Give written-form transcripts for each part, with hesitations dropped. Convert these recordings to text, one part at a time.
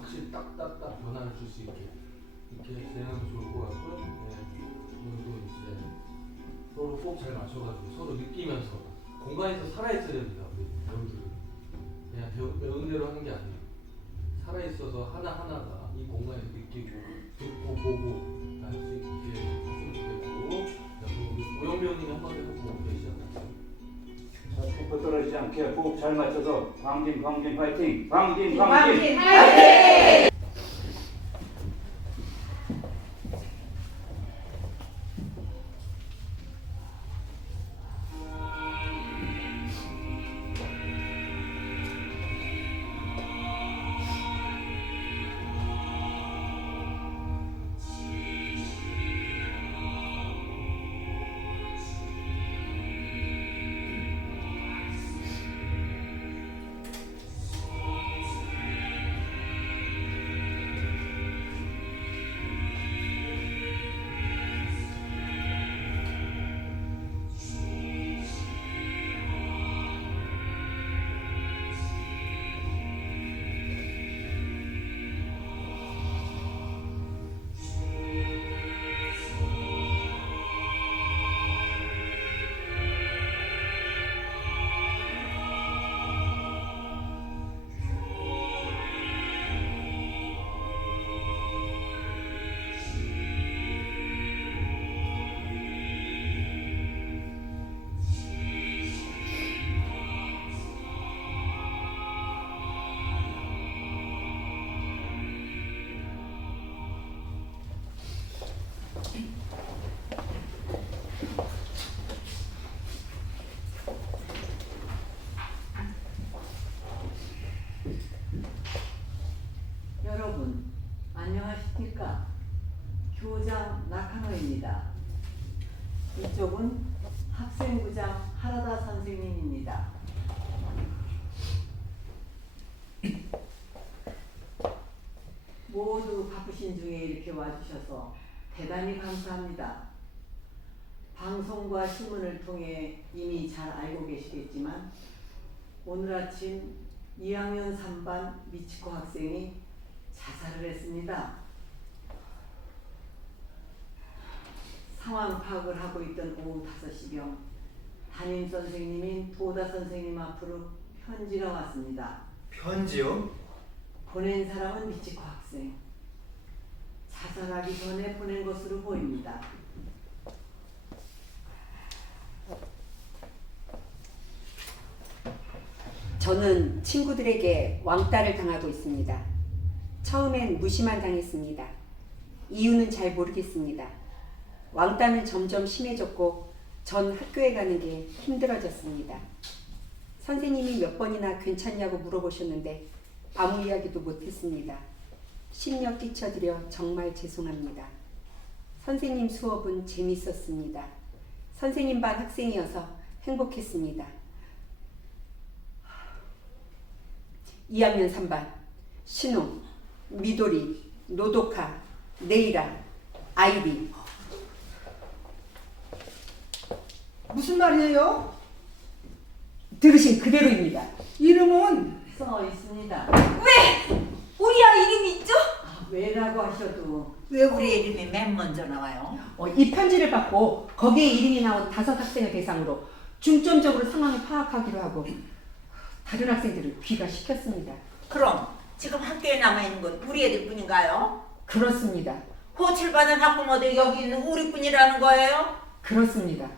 확실히 딱딱딱 변화를 줄 수 있게 이렇게 진행하면 좋을 것 같고요. 네. 오늘도 이제 서로 꼭 잘 맞춰가지고 서로 느끼면서 공간에서 살아있어야 됩니다. 우리 배우들은 그냥 배운 대로 하는 게 아니에요. 살아있어서 하나하나가 이 공간에서 느끼고 듣고 보고 할 수 있게 했으면 좋겠고, 우리 오영미 형님이 한마디 하고 계시잖아요. 자, 템포 떨어지지 않게 호흡 잘 맞춰서 광진 파이팅! 광진 파이팅! 여러분 안녕하십니까? 교장 나카노입니다. 이쪽은 학생부장 하라다 선생님입니다. 모두 바쁘신 중에 이렇게 와주셔서 대단히 감사합니다. 방송과 신문을 통해 이미 잘 알고 계시겠지만 오늘 아침 2학년 3반 미치코 학생이 자살을 했습니다. 상황 파악을 하고 있던 오후 5시경 담임 선생님인 도다 선생님 앞으로 편지가 왔습니다. 편지요? 보낸 사람은 미치코 학생. 자살하기 전에 보낸 것으로 보입니다. 저는 친구들에게 왕따를 당하고 있습니다. 처음엔 무시만 당했습니다. 이유는 잘 모르겠습니다. 왕따는 점점 심해졌고 전 학교에 가는 게 힘들어졌습니다. 선생님이 몇 번이나 괜찮냐고 물어보셨는데 아무 이야기도 못했습니다. 심려 끼쳐드려 정말 죄송합니다. 선생님 수업은 재밌었습니다. 선생님 반 학생이어서 행복했습니다. 2학년 3반 신우, 미도리, 노도카, 네이라, 아이비. 무슨 말이에요? 들으신 그대로입니다. 이름은 써 있습니다. 왜? 우리 아이 이름이 있죠? 왜라고 하셔도 왜 우리 이름이 맨 먼저 나와요? 이 편지를 받고 거기에 이름이 나온 5 학생을 대상으로 중점적으로 상황을 파악하기로 하고 다른 학생들을 귀가시켰습니다. 그럼 지금 학교에 남아있는 건 우리 애들 뿐인가요? 그렇습니다. 호출받은 학부모들 여기 있는 우리 뿐이라는 거예요? 그렇습니다.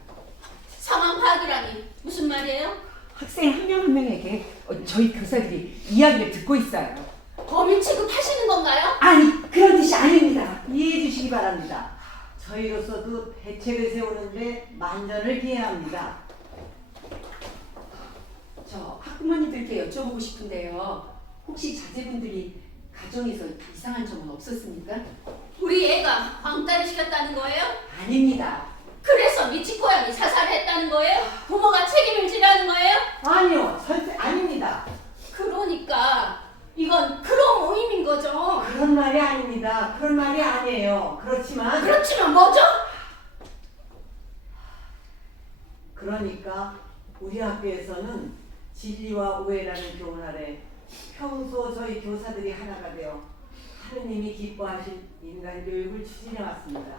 상황 파악이라니 무슨 말이에요? 학생 한 명 한 명에게 저희 교사들이 이야기를 듣고 있어요. 범인 취급하시는 건가요? 아니, 그런 뜻이 아닙니다. 이해해 주시기 바랍니다. 저희로서도 대책을 세우는데 만전을 기해야 합니다. 저 학부모님들께 여쭤보고 싶은데요. 혹시 자제분들이 가정에서 이상한 점은 없었습니까? 우리 애가 왕따를 시켰다는 거예요? 아닙니다. 그래서 미치코 양이 자살을 했다는 거예요? 부모가 책임을 지라는 거예요? 아니요, 절대 아닙니다. 그러니까 이건 그런 모임인 거죠. 그런 말이 아닙니다. 그런 말이 아니에요. 그렇지만 뭐죠? 그러니까 우리 학교에서는 진리와 오해라는 교훈 아래 평소 저희 교사들이 하나가 되어 하느님이 기뻐하실 인간 교육을 추진해 왔습니다.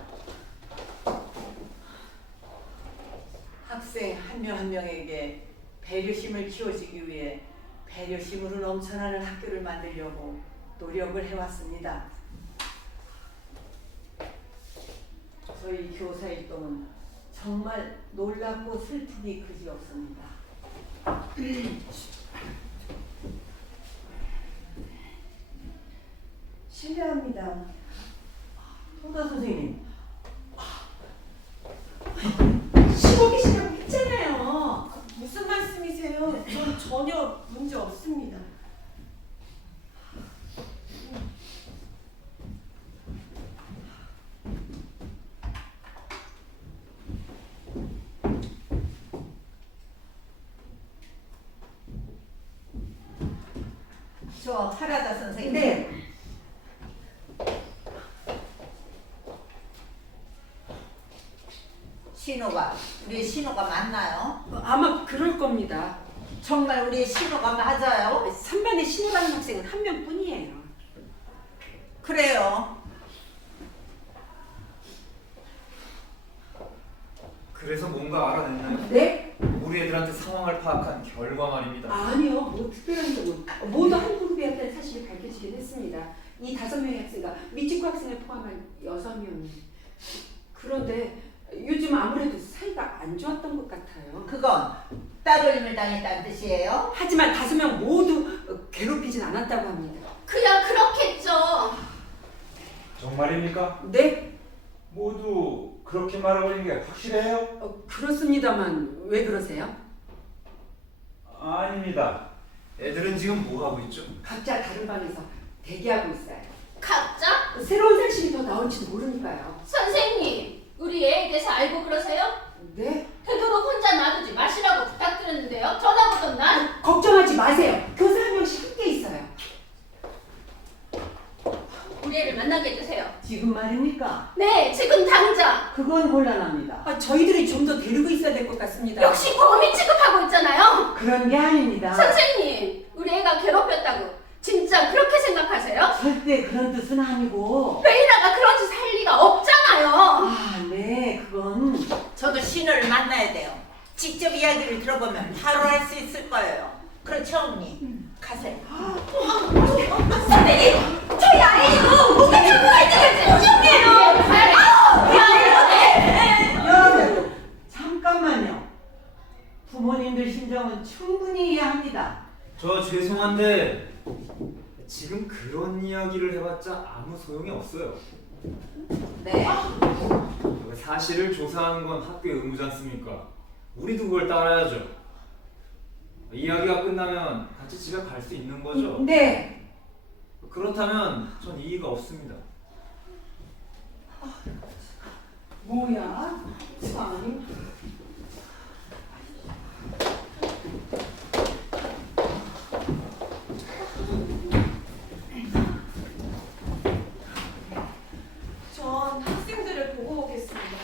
학생 한 명 한 명에게 배려심을 키워주기 위해 배려심으로 넘쳐나는 학교를 만들려고 노력을 해왔습니다. 저희 교사 일동은 정말 놀랍고 슬프기 그지없습니다. 실례합니다. 토다 선생님, 쉬고 계시라고 했잖아요. 무슨 말씀이세요? 전 전혀 문제 없습니다. 저 하라다 선생님. 네. 신호가 우리 신호가 맞나요? 아마 그럴 겁니다. 정말 우리 신호가 맞아요? 3반에 신호라는 학생은 한 명뿐이에요. 그래요. 그래서 뭔가 알아냈나요? 네? 우리 애들한테 상황을 파악한 결과 말입니다. 아니요, 뭐 특별한 점은 모두 한 그룹이었다는 사실이 밝혀지긴 했습니다. 이 5명의 학생과 미치코 학생을 포함한 6명이. 그런데 요즘 아무래도 사이가 안 좋았던 것 같아요. 그건 따돌림을 당했다는 뜻이에요? 하지만 5명 모두 괴롭히진 않았다고 합니다. 그야 그렇겠죠. 정말입니까? 네? 모두 그렇게 말해버리는 게 확실해요? 그렇습니다만 왜 그러세요? 아닙니다. 애들은 지금 뭐 하고 있죠? 각자 다른 방에서 대기하고 있어요. 각자? 새로운 상식이 더 나올지도 모르니까요. 선생님, 우리 애에 대해서 알고 그러세요? 네? 되도록 혼자 놔두지 마시라고 부탁드렸는데요. 전화보던 난. 걱정하지 마세요. 교사 한 명씩 함께 있어요. 우리 애를 만나게 해주세요. 지금 말입니까? 네, 지금 당장. 그건 곤란합니다. 저희들이 좀 더 데리고 있어야 될 것 같습니다. 역시 범인 취급하고 있잖아요. 그런 게 아닙니다. 선생님, 우리 애가 괴롭혔다고 진짜 그렇게 생각하세요? 절대 그런 뜻은 아니고. 베이라가 그런 짓 할 리가 없잖아요. 아, 네, 그건. 저도 신호를 만나야 돼요. 직접 이야기를 들어보면 바로 알 수 있을 거예요. 그렇죠, 언니? 가세요. 선생님, 저희 아이도 목에 잡고 있는 게 걱정이에요. 여러분, 잠깐만요. 부모님들 심정은 충분히 이해합니다. 저 죄송한데 지금 그런 이야기를 해봤자 아무 소용이 없어요. 네. 사실을 조사하는 건 학교의 의무지 않습니까? 우리도 그걸 따라야죠. 이야기가 끝나면 같이 집에 갈 수 있는 거죠? 네. 그렇다면 전 이의가 없습니다. 뭐야? 참. 전 학생들을 보고 오겠습니다.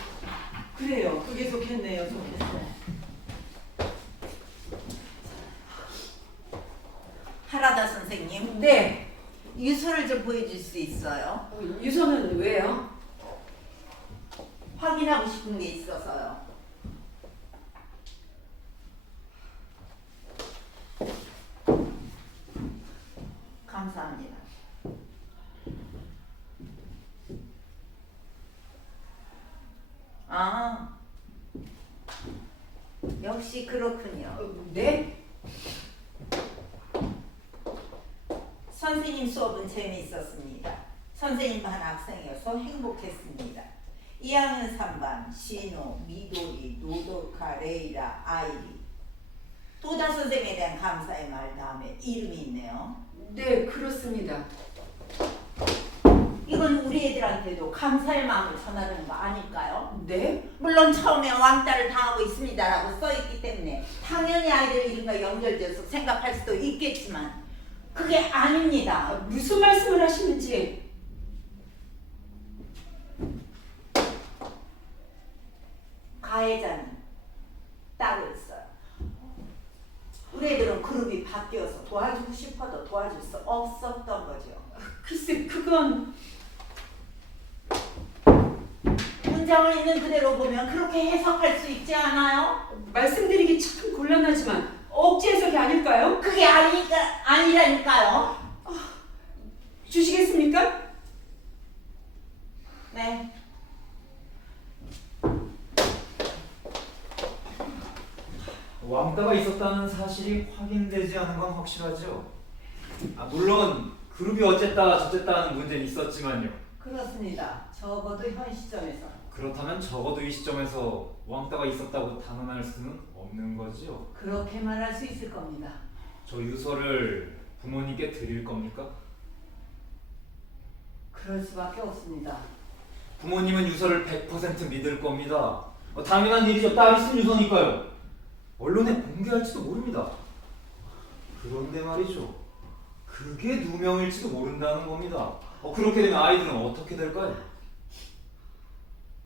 그래요. 그게 좋겠네요. 좋겠어요. 하라다 선생님, 네. 유서를 좀 보여줄 수 있어요? 유서는 왜요? 확인하고 싶은 게 있어서요. 감사합니다. 아, 역시 그렇군요. 네? 선생님 수업은 재미있었습니다. 선생님 반 학생이어서 행복했습니다. 2학년 3반 신호, 미도리, 노도카, 레이라, 아이리. 도다 선생님에 대한 감사의 말 다음에 이름이 있네요. 네, 그렇습니다. 이건 우리 애들한테도 감사의 마음을 전하는 거 아닐까요? 네? 물론 처음에 왕따를 당하고 있습니다라고 써있기 때문에 당연히 아이들 이름과 연결돼서 생각할 수도 있겠지만 그게 아닙니다. 무슨 말씀을 하시는지. 가해자는 따로 있어요. 우리 애들은 그룹이 바뀌어서 도와주고 싶어도 도와주고 도와줄 수 없었던 거죠. 글쎄 그건 문장을 있는 그대로 보면 그렇게 해석할 수 있지 않아요? 말씀드리기 참 곤란하지만 억지 해석이 아닐까요? 그게 아니라니까요. 주시겠습니까? 네. 왕따가 있었다는 사실이 확인되지 않은 건 확실하죠. 물론 그룹이 어쨌다 저쨌다 하는 문제는 있었지만요. 그렇습니다. 적어도 현 시점에서 그렇다면 적어도 이 시점에서 왕따가 있었다고 단언할 수는 없는 거지요. 그렇게 말할 수 있을 겁니다. 저 유서를 부모님께 드릴 겁니까? 그럴 수밖에 없습니다. 부모님은 유서를 100% 믿을 겁니다. 당연한 일이죠. 딸이 쓴 유서니까요. 언론에 공개할지도 모릅니다. 그런데 말이죠. 그게 누명일지도 모른다는 겁니다. 그렇게 되면 아이들은 어떻게 될까요?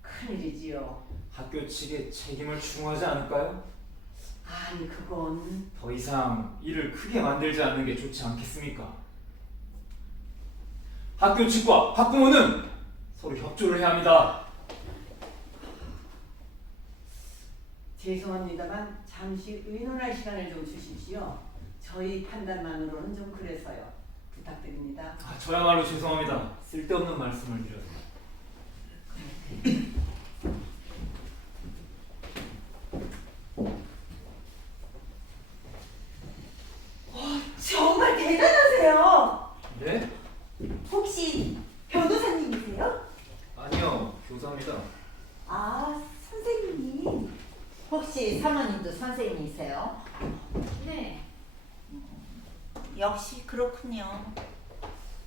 큰일이지요. 학교 측에 책임을 추궁하지 않을까요? 아니 그건 더 이상 일을 크게 만들지 않는 게 좋지 않겠습니까? 학교 측과 학부모는 서로 협조를 해야 합니다. 죄송합니다만 잠시 의논할 시간을 좀 주십시오. 저희 판단만으로는 좀 그래서요. 부탁드립니다. 저야말로 죄송합니다. 쓸데없는 말씀을 드려서. 정말 대단하세요. 네? 혹시 변호사님이세요? 아니요, 교사입니다. 아, 선생님이. 혹시 사모님도 선생님이세요? 네. 역시 그렇군요.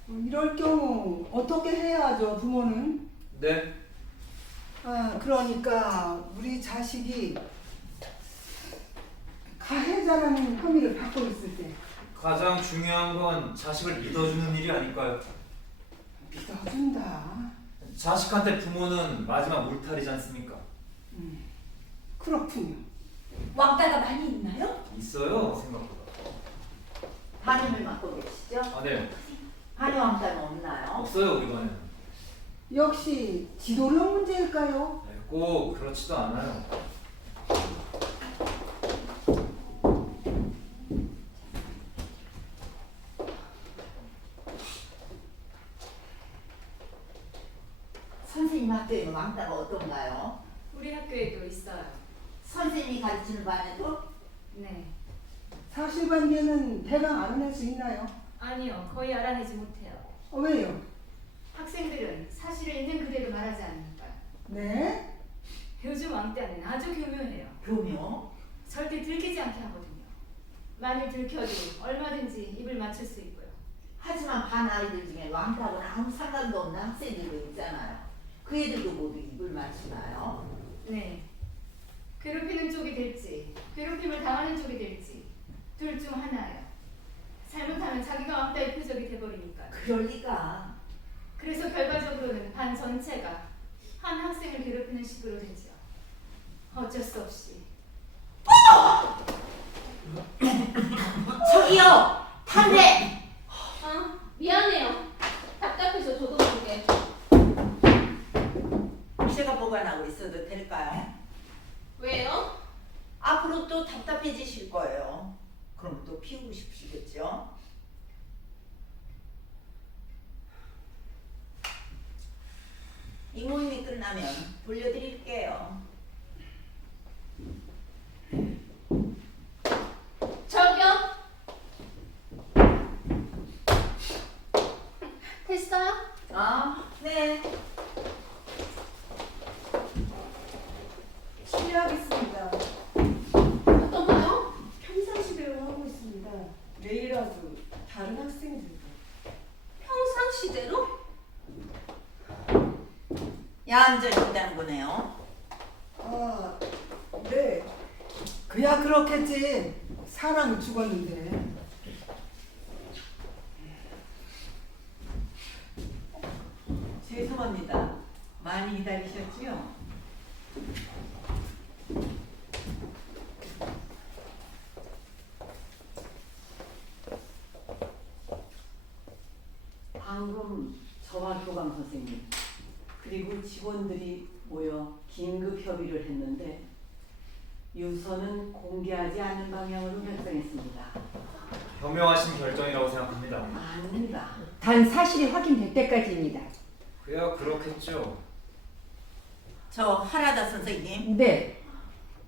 이럴 경우 어떻게 해야 하죠, 부모는? 네? 그러니까 우리 자식이 가해자라는 혐의를 받고 있을 때 가장 중요한 건 자식을 믿어주는 일이 아닐까요? 믿어준다. 자식한테 부모는 마지막 물탈이지 않습니까? 그렇군요. 왕따가 많이 있나요? 있어요, 생각보다. 담임을 맡고 계시죠? 네. 한의왕따는 없나요? 없어요, 우리 반에는. 역시 지도력 문제일까요? 네, 꼭 그렇지도 않아요. 선생님 학교에는 왕따가 어떤가요? 우리 학교에도 있어요. 선생님이 가르치는 반에도? 네. 사실관계는 대강 알아낼 수 있나요? 아니요, 거의 알아내지 못해요. 왜요? 학생들은 사실을 있는 그대로 말하지 않으니까요. 네? 요즘 왕따는 아주 교묘해요. 교묘? 절대 들키지 않게 하거든요. 만일 들켜도 얼마든지 입을 맞출 수 있고요. 하지만 반 아이들 중에 왕따하고는 아무 상관도 없는 학생들도 있잖아요. 그 애들도 모두 입을 맞추나요? 네. 괴롭히는 쪽이 될지, 괴롭힘을 당하는 쪽이 될지 둘 중 하나예요. 잘못하면 자기가 왕따의 표적이 돼버리니까요. 그럴 리가. 그래서 결과적으로는 반 전체가 한 학생을 괴롭히는 식으로 되죠. 어쩔 수 없이. 저기요! 탄대! 미안해요. 답답해서 저도 모르게. 제가 보관하고 있어도 될까요? 왜요? 앞으로 또 답답해지실 거예요. 그럼 또 피우고 싶으시겠죠? 이 모임이 끝나면 돌려드릴게요. 저기요. 됐어요? 네. 실례하겠습니다. 어떤 거요? 평상시대로 하고 있습니다. 내일이라도 다른 학생들도. 평상시대로? 얌전히 있다는 거네요. 네. 그야 그렇겠지. 사람이 죽었는데. 죄송합니다. 많이 기다리셨지요? 교감 선생님 그리고 직원들이 모여 긴급 협의를 했는데 유서는 공개하지 않는 방향으로 결정했습니다. 현명하신 결정이라고 생각합니다. 아닙니다. 단 사실이 확인될 때까지입니다. 그야 그렇겠죠. 저 하라다 선생님, 네.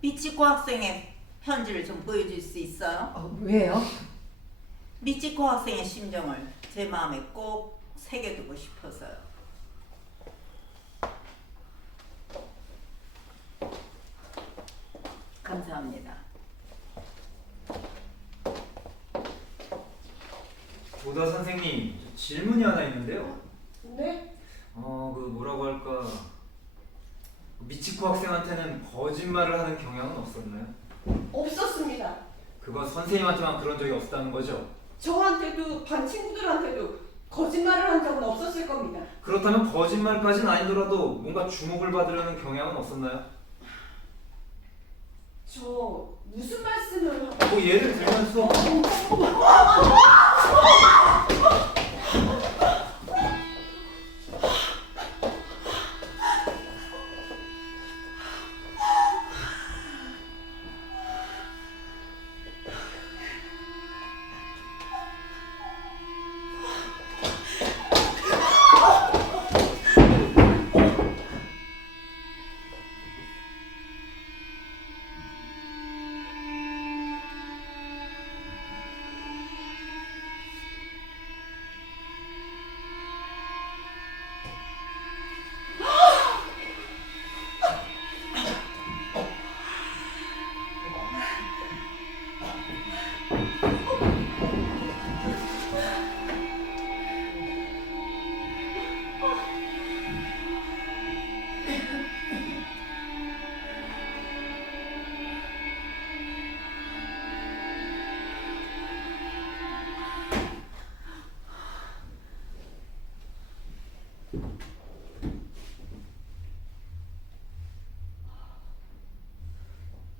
미치코 학생의 편지를 좀 보여줄 수 있어요? 왜요? 미치코 학생의 심정을 제 마음에 꼭 새겨두고 싶어서요. 감사합니다. 도다 선생님, 저 질문이 하나 있는데요. 네? 그 뭐라고 할까? 미치코 학생한테는 거짓말을 하는 경향은 없었나요? 없었습니다. 그거 선생님한테만 그런 적이 없었다는 거죠? 저한테도 반 친구들한테도 거짓말을 한 적은 없었을 겁니다. 그렇다면 거짓말까지는 아니더라도 뭔가 주목을 받으려는 경향은 없었나요? 저 무슨 말씀을 하고 뭐 예를 들면서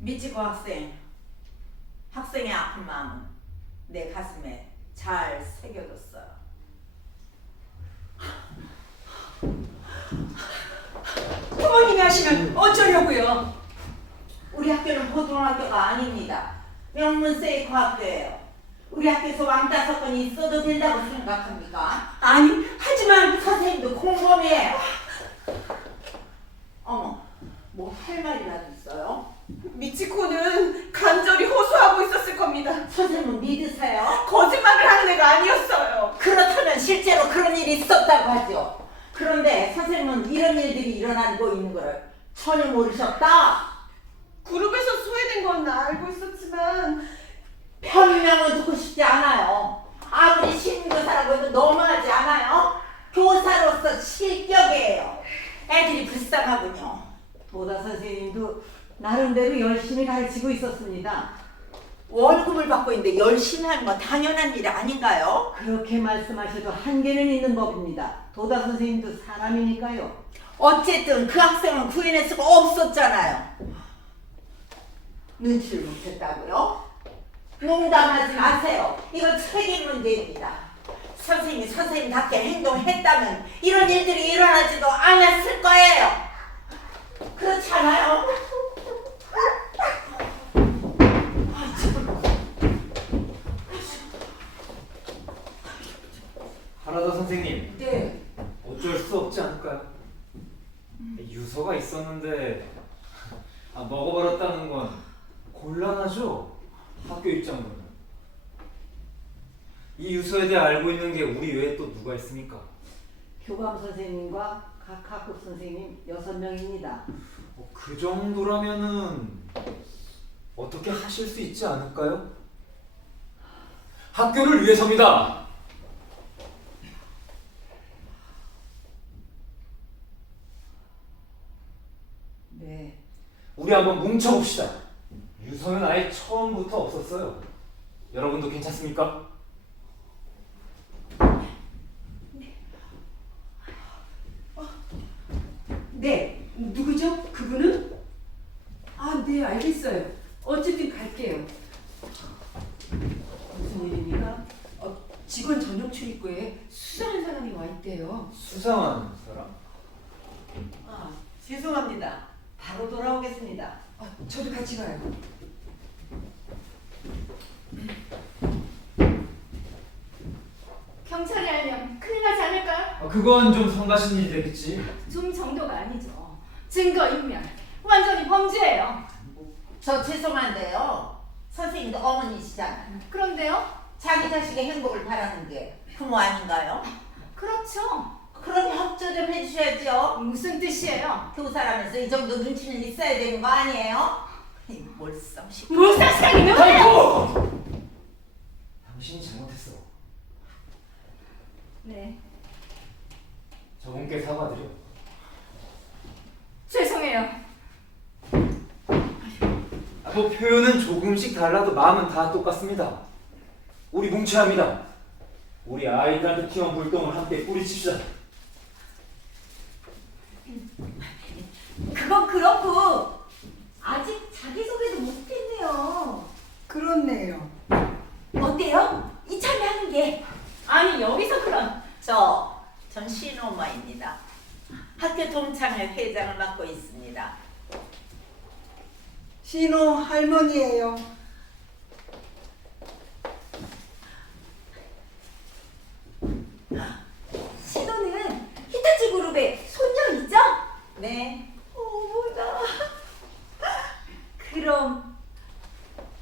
미치코 학생의 아픈 마음은 내 가슴에 잘 새겨뒀어요. 부모님이 하시면 어쩌려고요? 우리 학교는 고등학교가 아닙니다. 명문 세이코 학교예요. 우리 학교에서 왕따 사건이 있어도 된다고 생각합니까? 아니, 하지만 선생님도 공범이에요. 어머, 뭐 할 말이라도 있어요? 미치코는 간절히 호소하고 있었을 겁니다. 선생님은 믿으세요? 거짓말을 하는 애가 아니었어요. 그렇다면 실제로 그런 일이 있었다고 하죠. 그런데 선생님은 이런 일들이 일어나고 있는 걸 전혀 모르셨다. 그룹에서 소외된 건 알고 있었지만 변명은 듣고 싶지 않아요. 아무리 신교사라고 해도 너무하지 않아요? 교사로서 실격이에요. 애들이 불쌍하군요. 도다 선생님도 나름대로 열심히 가르치고 있었습니다. 월급을 받고 있는데 열심히 하는 건 당연한 일 아닌가요? 그렇게 말씀하셔도 한계는 있는 법입니다. 도다 선생님도 사람이니까요. 어쨌든 그 학생은 구인할 수가 없었잖아요. 눈치를 못 챘다고요? 농담하지 마세요. 이건 책임 문제입니다. 선생님이 선생님답게 행동했다면 이런 일들이 일어나지도 않았을 거예요. 그렇지 않아요? 하라다 선생님, 네. 어쩔 수 없지 않을까요? 유서가 있었는데 먹어버렸다는 건 곤란하죠? 학교 입장으로는. 이 유서에 대해 알고 있는 게 우리 외에 또 누가 있습니까? 교감 선생님과 각 학급 선생님 6명입니다. 그 정도라면은 어떻게 하실 수 있지 않을까요? 학교를 위해서입니다. 네. 우리 한번 뭉쳐봅시다. 유서는 아예 처음부터 없었어요. 여러분도 괜찮습니까? 네. 누구죠? 그분은? 아, 네, 알겠어요. 어쨌든 갈게요. 무슨 일입니까? 직원 전용 출입구에 수상한 사람이 와 있대요. 수상한 죄송합니다. 바로 돌아오겠습니다. 저도 같이 가요. 경찰이 알면 큰일 나지 않을까? 그건 좀 성가신 일이 되겠지. 좀 정도가 아니죠. 증거인멸. 완전히 범죄예요. 저 죄송한데요. 선생님도 어머니시잖아요. 그런데요? 자기 자식의 행복을 바라는 게 부모 아닌가요? 그렇죠. 그럼 협조 좀 해주셔야죠. 무슨 뜻이에요? 교사라면서 이 정도 눈치는 있어야 되는 거 아니에요? 이 몰상식. 물상식이 뭐예요? 당신이 잘못했어. 네, 저분께 사과드려. 죄송해요. 뭐 표현은 조금씩 달라도 마음은 다 똑같습니다. 우리 뭉쳐야 합니다. 우리 아이들한테 키운 불똥을 함께 뿌리칩시다. 그건 그렇고 아직 자기소개도 못했네요. 그렇네요. 어때요? 이참에 하는 게. 아니 여기서 그런 전 신엄마입니다. 학교 동창회 회장을 맡고 있습니다. 신호 할머니예요. 신호는 히타치 그룹의 손녀이죠? 네, 어머나. 그럼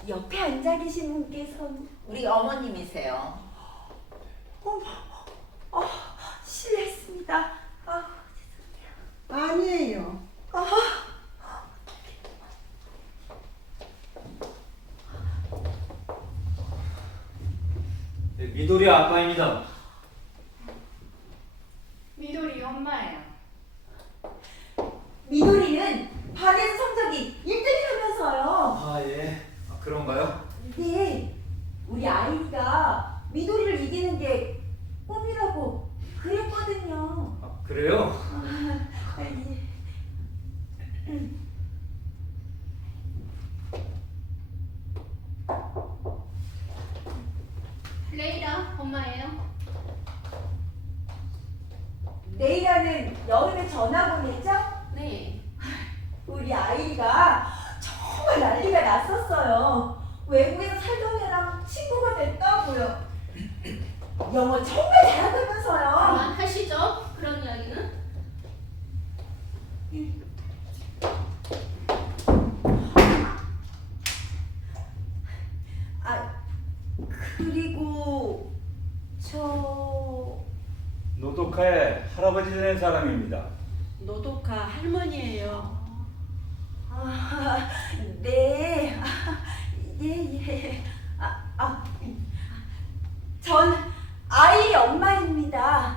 옆에 앉아 계신 분께서는 우리 어머님이세요. 실례했습니다. 아니에요. 네, 미도리 아빠입니다. 미도리 엄마예요. 미도리는 반에서 성적이 1등이라면서요. 예. 그런가요? 네, 우리 아이가 미도리를 이기는 게 꿈이라고 그랬거든요. 그래요? 예. 레이라 엄마예요. 레이라는 여름에 전화 보냈죠? 네. 우리 아이가 정말 난리가 났었어요. 외국에서 살던 애랑 친구가 됐다고요. 영어 정말 잘한다면서요. 그만하시죠. 그런 이야기는. 그리고 저 노도카의 할아버지 되는 사람입니다. 노도카 할머니예요. 네. 예. 전 아이리 엄마입니다.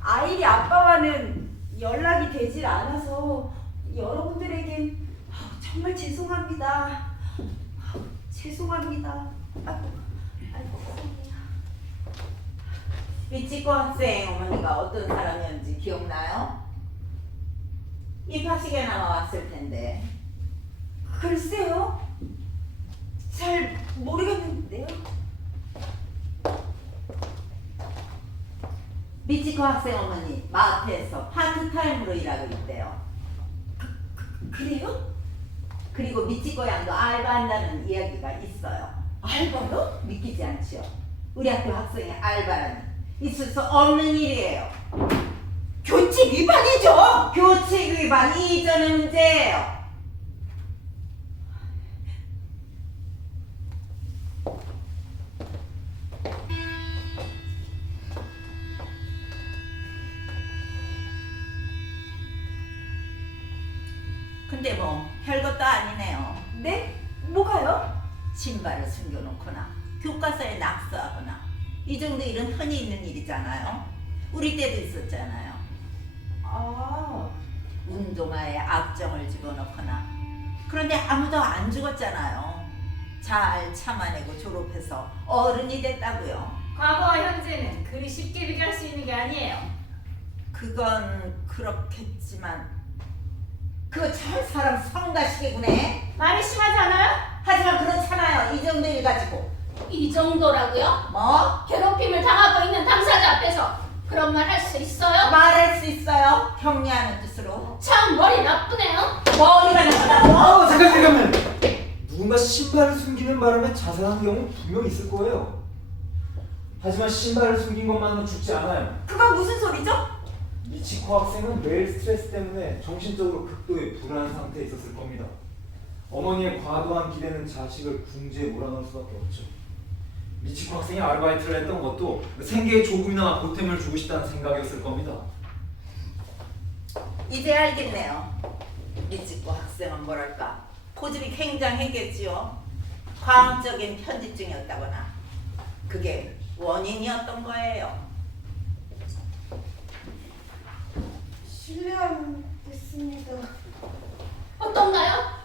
아이리 아빠와는 연락이 되질 않아서 여러분들에겐 정말 죄송합니다. 죄송합니다. 미치코 학생 어머니가 어떤 사람이었는지 기억나요? 입학식에나 왔을 텐데. 글쎄요. 잘 모르겠는데요. 미치코 학생 어머니 마트에서 파트타임으로 일하고 있대요. 그래요? 그리고 미치코 양도 알바한다는 이야기가 있어요. 알바요? 믿기지 않지요? 우리 학교 학생의 알바라니 있을 수 없는 일이에요. 교칙 위반이죠. 교칙 위반 이전의 문제예요. 근데 뭐 별것도 아니네요. 네? 뭐가요? 신발을 숨겨놓거나 교과서에 낙서하거나 이 정도 일은 흔히 있는 일이잖아요. 우리 때도 있었잖아요. 운동화에 악정을 집어넣거나. 그런데 아무도 안 죽었잖아요. 잘 참아내고 졸업해서 어른이 됐다고요. 과거와 현재는 그리 쉽게 비교할 수 있는 게 아니에요. 그건 그렇겠지만 그거 참 사람 성가시게구네. 말이 심하지 않아요? 하지만 그렇잖아요. 이 정도 일 가지고 이 정도라고요? 뭐? 괴롭힘을 당하고 있는 당사자 앞에서 그런 말 할 수 있어요? 말할 수 있어요. 격려하는 뜻으로. 참 머리 나쁘네요. 머리가 나쁘다고? 잠깐만. 누군가 신발을 숨기는 바람에 자살하는 경우 분명 있을 거예요. 하지만 신발을 숨긴 것만으로 죽지 않아요. 그건 무슨 소리죠? 미치코 학생은 매일 스트레스 때문에 정신적으로 극도의 불안한 상태에 있었을 겁니다. 어머니의 과도한 기대는 자식을 궁지에 몰아넣을 수밖에 없죠. 미치코 학생이 아르바이트를 했던 것도 생계에 조금이나마 보탬을 주고 싶다는 생각이었을 겁니다. 이제 알겠네요. 미치코 학생은 뭐랄까 고집이 굉장했겠지요. 과학적인 편집증이었다거나 그게 원인이었던 거예요. 실례하겠습니다. 어떤가요?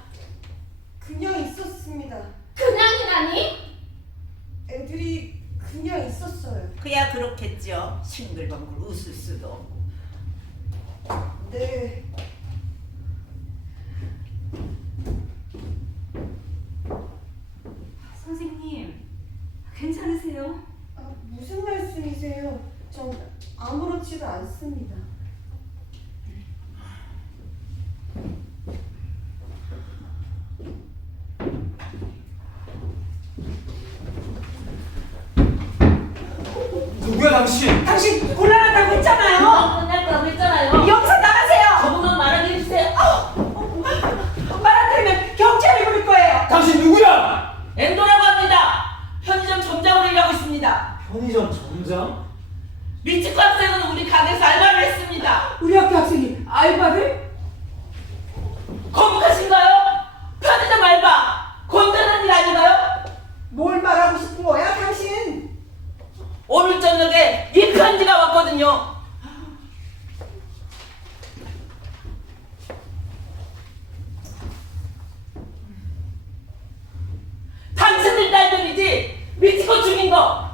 그냥 있었습니다. 그냥이라니? 애들이 그냥 있었어요. 그야 그렇겠죠. 싱글벙글 웃을 수도 없고. 네. 선생님, 괜찮으세요? 무슨 말씀이세요? 전 아무렇지도 않습니다. 누구야 당신? 당신 곤란하다고 했잖아요. 끝날 거라고 했잖아요. 여기서 나가세요. 저분만 말하게 해주세요. 말 안 들으면 경찰이 부를 거예요. 당신 누구야? 엔도라고 합니다. 편의점 점장으로 일하고 있습니다. 편의점 점장? 미치코 학생은 우리 가게에서 알바를 했습니다. 우리 학교 학생이 알바를? 거북하신가요? 편의점 알바 건전한 일 아닌가요? 뭘 말하고 싶은 거야, 당신? 오늘 저녁에 이 편지가 왔거든요. 당신들 딸들이지 미치코 죽인 거.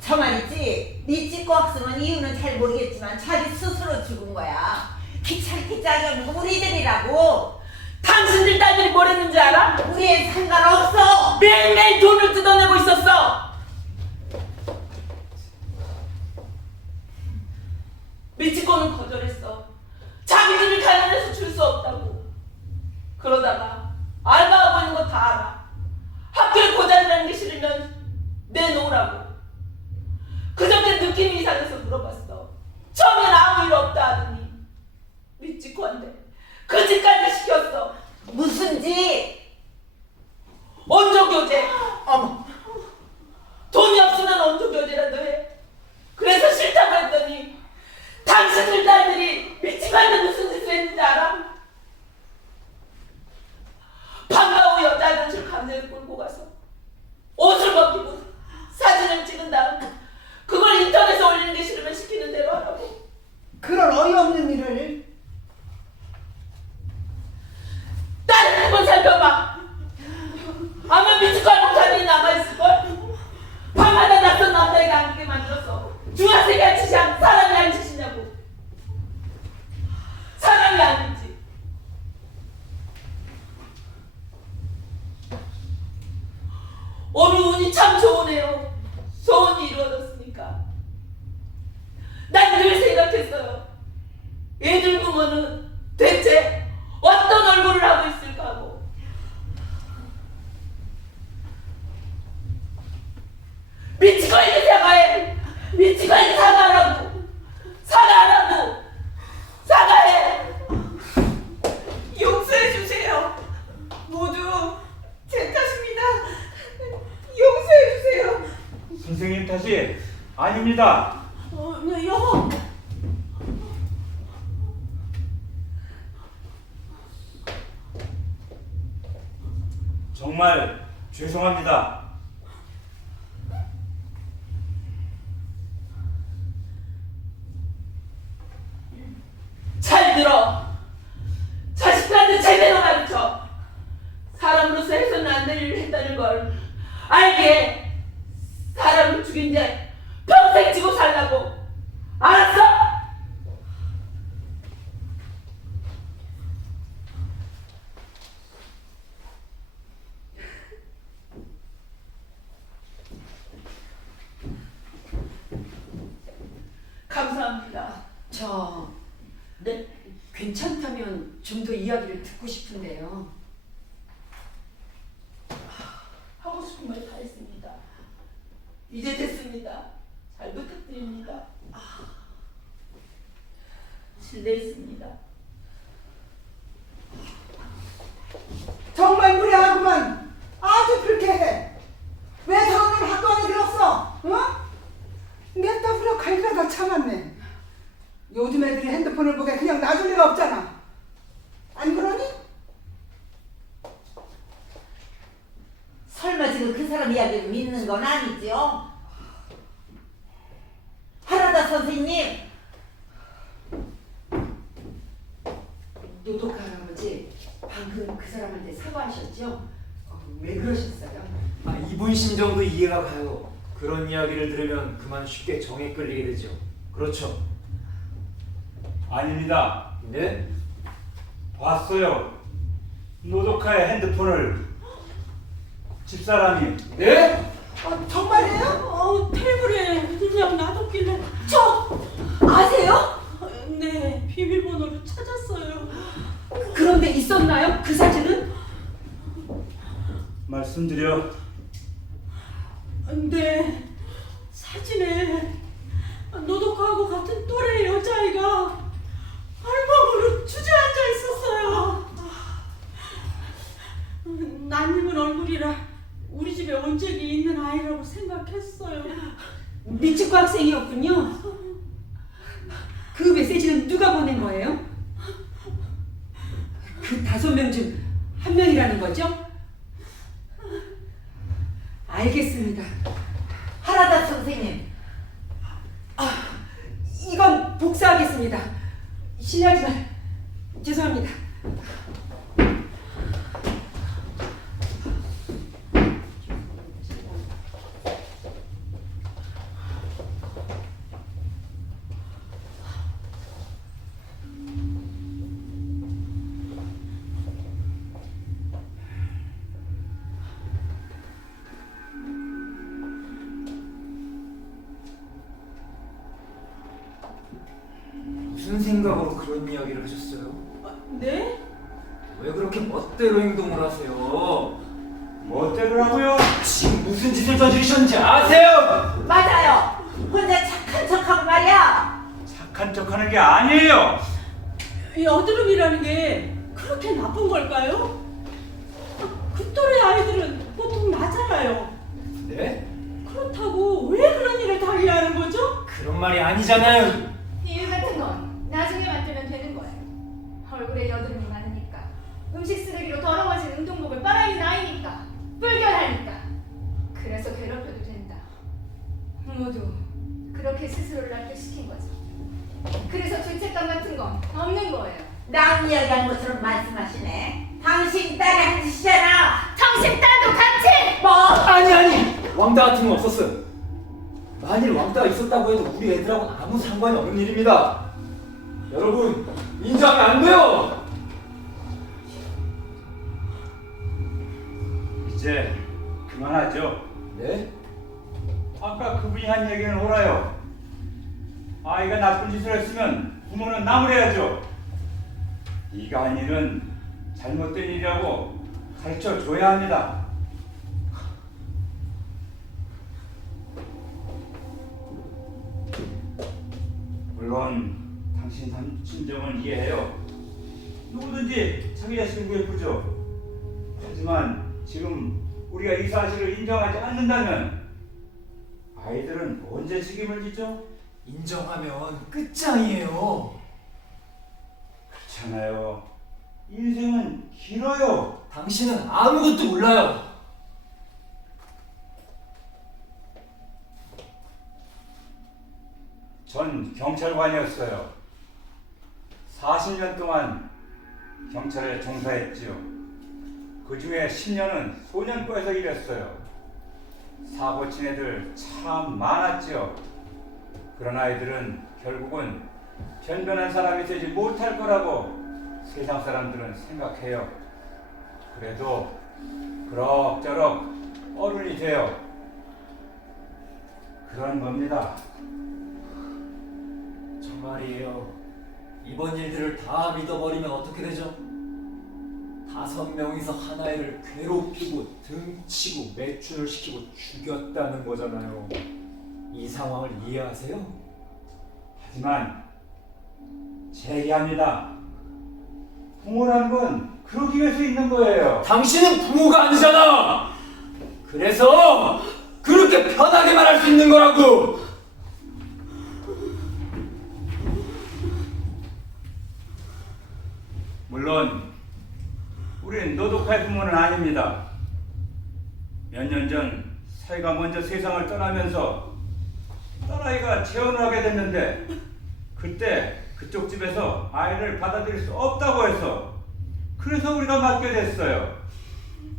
저 말이지. 미치코 학생은 이유는 잘 모르겠지만 자기 스스로 죽은 거야. 귀찮게 짜게 우리들이라고. 당신들 딸들이 뭘 했는지 알아? 우리엔 상관없어. 매일매일 돈을 뜯어내고 있었어. 미치코는 거절했어. 자기들이 가난해서 줄 수 없다고. 그러다가 알바하고 있는 거 다 알아. 학교에 고장이라는 게 싫으면 내놓으라고. 그저께 느낌이 이상해서 물어봤어. 처음엔 아무 일 없다 하더니 미치코한테 그 집까지 시켰어. 무슨 집? 원조교제. 어머. 돈이 없으면 원조교제라도 해. 그래서 싫다고 했더니 당신들 딸들이 미치코한테 무슨 짓을 했는지 알아? 방과 후 여자 화장실 강제로 끌고 가서 옷을 벗기고 사진을 찍은 다음 그걸 인터넷에 올리는 게 싫으면 시키는 대로 하라고. 그런 어이없는 일을. 다른 한번 살펴봐. 아마 미치코 알고 자리에 남아있을걸? 밤마다 낯선 남자에게 앉게 만들었어. 중학생이 한 짓이 사람이 한 짓이냐고. 사람이 아닌지. 오늘 운이 참 좋으네요. 소원이 이루어졌으니까. 난 늘 생각했어요. 애들 부모는 대체 어떤 얼굴을 하고 있을까 하고. 미치코에게 사과해. 미치코에게 사과하라고. 사과하라고. 사과해. 용서해 주세요. 모두 제 탓입니다. 용서해 주세요. 선생님 탓이 아닙니다. 여보. 정말 죄송합니다. 잘 들어. 자식들한테 제대로 가르쳐. 사람으로서 해서는 안 될 일을 했다는 걸 알게. 사람을 죽인 죄 평생 지고 살라고. 알았어? 감사합니다. 네, 괜찮다면 좀 더 이야기를 듣고 싶은데요. 하고 싶은 말 다 했습니다. 이제 됐습니다. 잘 부탁드립니다. 실례했습니다. 정말 무례하구만. 아주 불쾌해. 왜 저런 놈 학교 안에 들었어? 어? 냅다 후려 갈기라다 참았네. 요즘 애들이 핸드폰을 보게 그냥 놔줄 리가 없잖아. 안 그러니? 설마 지금 그 사람 이야기를 믿는 건 아니지요? 하라다 선생님, 노독 할아버지 방금 그 사람한테 사과하셨죠? 왜 그러셨어요? 이분 심정도 이해가 가요. 그런 이야기를 들으면 그만 쉽게 정에 끌리게 되죠. 그렇죠? 아닙니다. 네? 봤어요. 노도카의 핸드폰을 집사람이. 네? 정말이에요? 테이블에 그냥 놔뒀길래 저 아세요? 네, 비밀번호를 찾았어요. 그런데 있었나요? 그 사진은? 말씀드려. 네, 사진에 노독하고 같은 또래 여자아이가 알몸으로 주저앉아 있었어요. 난님은 얼굴이라 우리 집에 온 적이 있는 아이라고 생각했어요. 미치코 학생이었군요. 그 메시지는 누가 보낸 거예요? 그 5명 중 한 명이라는 거죠? 알겠습니다. 하라다 선생님, 이건 복사하겠습니다. 실례하지만 죄송합니다. 무슨 생각으로 그런 이야기를 하셨어요? 네? 왜 그렇게 멋대로 행동을 하세요? 멋대로라고요? 지금 무슨 짓을 저지르셨는지 아세요? 맞아요. 혼자 착한 척하고 말이야. 착한 척하는 게 아니에요. 여드름이라는 게 그렇게 나쁜 걸까요? 그 또래 아이들은 보통 나잖아요. 네? 그렇다고 왜 그런 일을 당해야 하는 거죠? 그런 말이 아니잖아요. 비율 같은 건 나중에 만들면 되는 거예요. 얼굴에 여드름이 많으니까, 음식 쓰레기로 더러워진 운동복을 빨아입는 아이니까, 불결하니까. 그래서 괴롭혀도 된다. 모두 그렇게 스스로를 납득시킨 거죠. 그래서 죄책감 같은 건 없는 거예요. 남 이야기한 것처럼 말씀하시네. 당신 딸이 한 짓이잖아. 당신 딸도 같이! 뭐? 아니 왕따 같은 건 없었어요. 만일 왕따가 있었다고 해도 우리 애들하고는 아무 상관이 없는 일입니다. 여러분 인정하면 안 돼요. 이제 그만하죠. 네? 아까 그분이 한 얘기는 옳아요. 아이가 나쁜 짓을 했으면 부모는 나무래야죠. 네가 한 일은 잘못된 일이라고 가르쳐줘야 합니다. 물론 당신 심정은 이해해요. 누구든지 자기 자신을 구해보죠. 하지만 지금 우리가 이 사실을 인정하지 않는다면 아이들은 언제 책임을 지죠? 인정하면 끝장이에요. 그렇잖아요. 인생은 길어요. 당신은 아무것도 몰라요. 전 경찰관이었어요. 40년 동안 경찰에 종사했지요. 그 중에 10년은 소년과에서 일했어요. 사고 친 애들 참 많았지요. 그런 아이들은 결국은 변변한 사람이 되지 못할 거라고 세상 사람들은 생각해요. 그래도 그럭저럭 어른이 돼요. 그런 겁니다. 말이에요. 이번 일들을 다 믿어버리면 어떻게 되죠? 5명이서 하나이를 괴롭히고 등치고 매춘을 시키고 죽였다는 거잖아요. 이 상황을 이해하세요? 하지만 제기합니다. 부모라는 건 그러기 위해서 있는 거예요. 당신은 부모가 아니잖아. 그래서 그렇게 편하게 말할 수 있는 거라고. 물론 우린 노독할 부모는 아닙니다. 몇 년 전 사이가 먼저 세상을 떠나면서 딸아이가 재혼을 하게 됐는데 그때 그쪽 집에서 아이를 받아들일 수 없다고 해서 그래서 우리가 맡게 됐어요.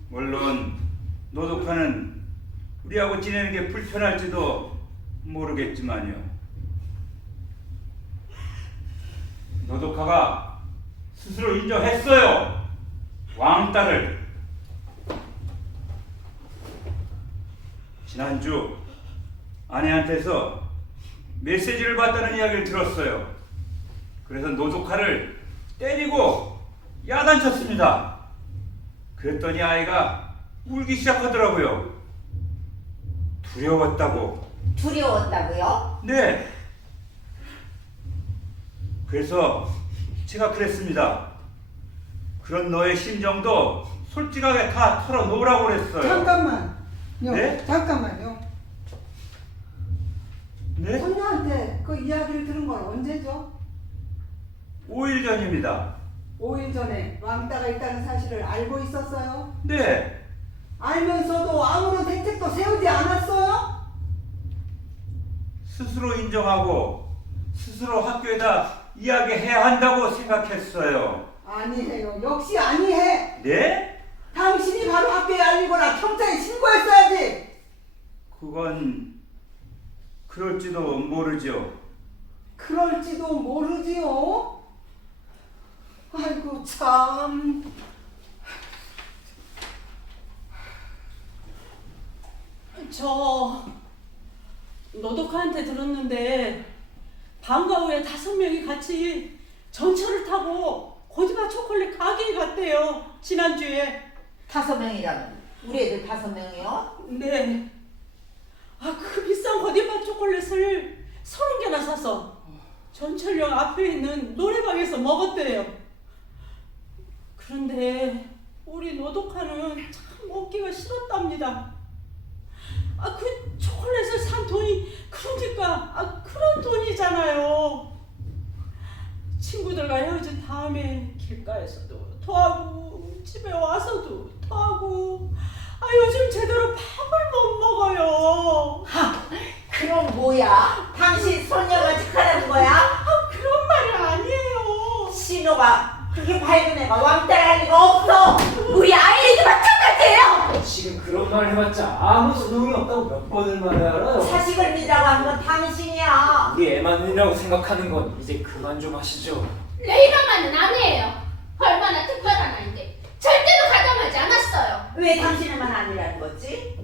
물론 노독하는 우리하고 지내는 게 불편할지도 모르겠지만요. 노독하가 스스로 인정했어요. 왕따를. 지난주 아내한테서 메시지를 받다는 이야기를 들었어요. 그래서 노조카를 때리고 야단쳤습니다. 그랬더니 아이가 울기 시작하더라고요. 두려웠다고. 두려웠다고요? 네. 그래서 제가 그랬습니다. 그런 너의 심정도 솔직하게 다 털어놓으라고 그랬어요. 잠깐만요. 네? 잠깐만요. 네? 손녀한테 그 이야기를 들은 건 언제죠? 5일 전입니다. 5일 전에 왕따가 있다는 사실을 알고 있었어요? 네. 알면서도 아무런 대책도 세우지 않았어요? 스스로 인정하고 스스로 학교에다 이야기해야 한다고 생각했어요. 아니해요. 역시 아니해. 네? 당신이 바로 학교에 알리거나 경찰에 신고했어야지. 그건 그럴지도 모르죠. 그럴지도 모르지요. 아이고 참. 저 노독한테 들었는데 방과 후에 5명이 같이 전철을 타고 고디바 초콜릿 가게에 갔대요. 지난주에. 5명이라면 우리 애들 5명이요? 네. 그 비싼 고디바 초콜릿을 30개나 사서 전철역 앞에 있는 노래방에서 먹었대요. 그런데 우리 노독하는 참 먹기가 싫었답니다. 그 초콜릿을 산 돈이 그러니까 그런 돈이잖아요. 친구들과 헤어진 다음에 길가에서도 토하고 집에 와서도 토하고 요즘 제대로 밥을 못 먹어요. 그럼 뭐야? 당신 손녀가 착하다는 거야? 그런 말이 아니에요. 신호가 그렇게 밝은 애가 왕따를 할 리가 없어. 우리 아이에게 마찬가지예요. 지금 그런 말 해봤자 아무 소용이 없다고 몇 번을 말해야 알아요. 자식을 믿으라고 한 건 당신이야. 우리 애만이라고 생각하는 건 이제 그만 좀 하시죠. 레이라만은 아니에요. 얼마나 특별한 아인데 절대로 가담하지 않았어요. 왜 당신에만 아니라는 거지?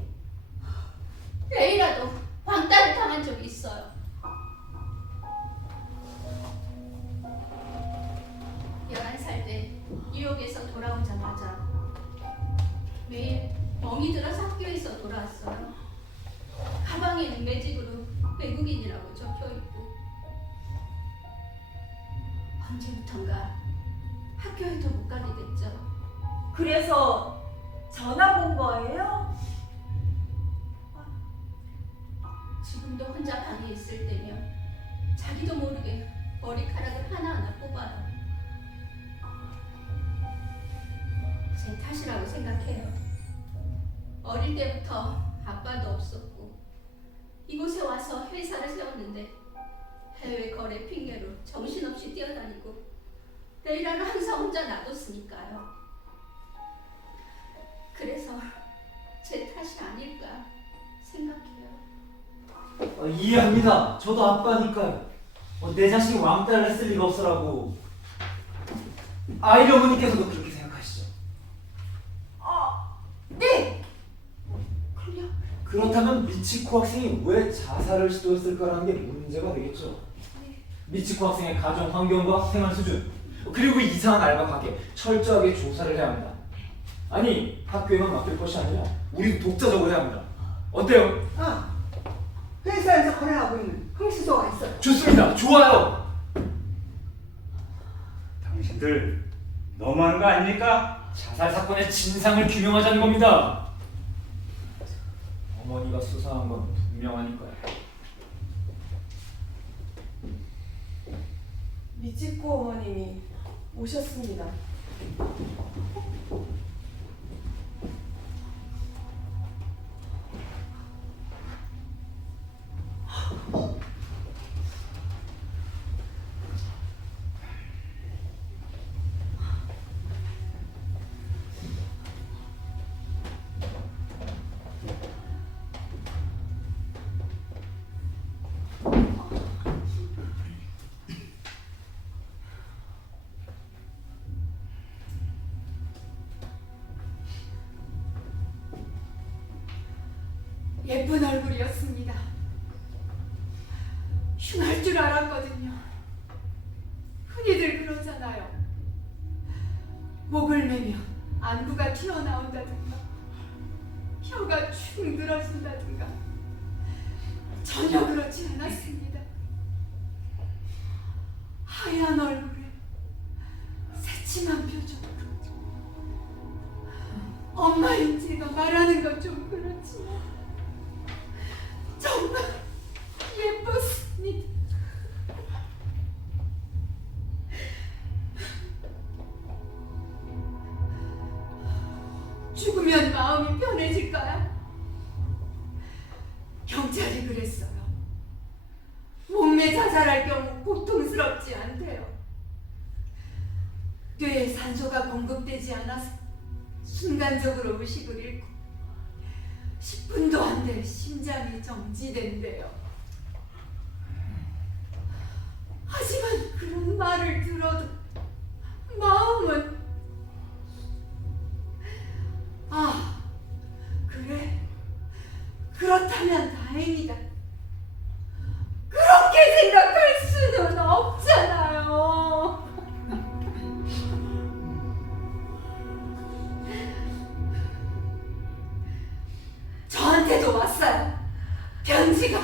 레이라도 왕따를 당한 적이 있어요. 11살 때 뉴욕에서 돌아오자마자 매일 멍이 들어서 학교에서 돌아왔어요. 가방에는 매직으로 외국인이라고 적혀있고 언제부턴가 학교에도 못 가게 됐죠. 그래서 전학 온 거예요? 지금도 혼자 방에 있을 때면 자기도 모르게 머리카락을 하나하나 뽑아요. 제 탓이라고 생각해요. 어릴 때부터 아빠도 없었고 이곳에 와서 회사를 세웠는데 해외 거래 핑계로 정신없이 뛰어다니고 레이라를 항상 혼자 놔뒀으니까요. 그래서 제 탓이 아닐까 생각해요. 이해합니다. 저도 아빠니까요. 내 자식이 왕따를 했을 리가 없으라고. 아이리 어머니께서도 그렇게 생각하시죠? 네. 그렇다면 미치코 학생이 왜 자살을 시도했을까라는 게 문제가 되겠죠. 미치코 학생의 가정 환경과 생활 수준, 그리고 이상한 알바 가게 철저하게 조사를 해야 합니다. 아니, 학교에만 맡길 것이 아니라 우리도 독자적으로 해야 합니다. 어때요? 아, 회사에서 거래하고 있는 흥시소가 있어요. 좋습니다. 좋아요. 당신들 너무하는 거 아닙니까? 자살 사건의 진상을 규명하자는 겁니다. 어머니가 수사한 건 분명하니까요. 미치코 어머님이 오셨습니다. 예쁜 얼굴이었습니다. 흉할 줄 알았거든요. 흔히들 그러잖아요. 목을 매면 안구가 튀어나온다든가 혀가 축 늘어진다든가. 전혀 그렇지 않았습니다. 하얀 얼굴에 새침한 표정. 엄마인 제가 말하는 건 좀 그렇지만 정말 예뻤습니다. 죽으면 마음이 편해질까요? 경찰이 그랬어요. 몸매 자살할 경우 고통스럽지 않대요. 뇌에 산소가 공급되지 않아서 순간적으로 의식을 잃고 10분도 안 돼 심장이 정지된대요. 하지만 그런 말을 들어도 마음은 아, 그래. 그렇다면 다행이다. 그렇게 생각할 수는 없잖아요. 저한테도 왔어요. 편지가.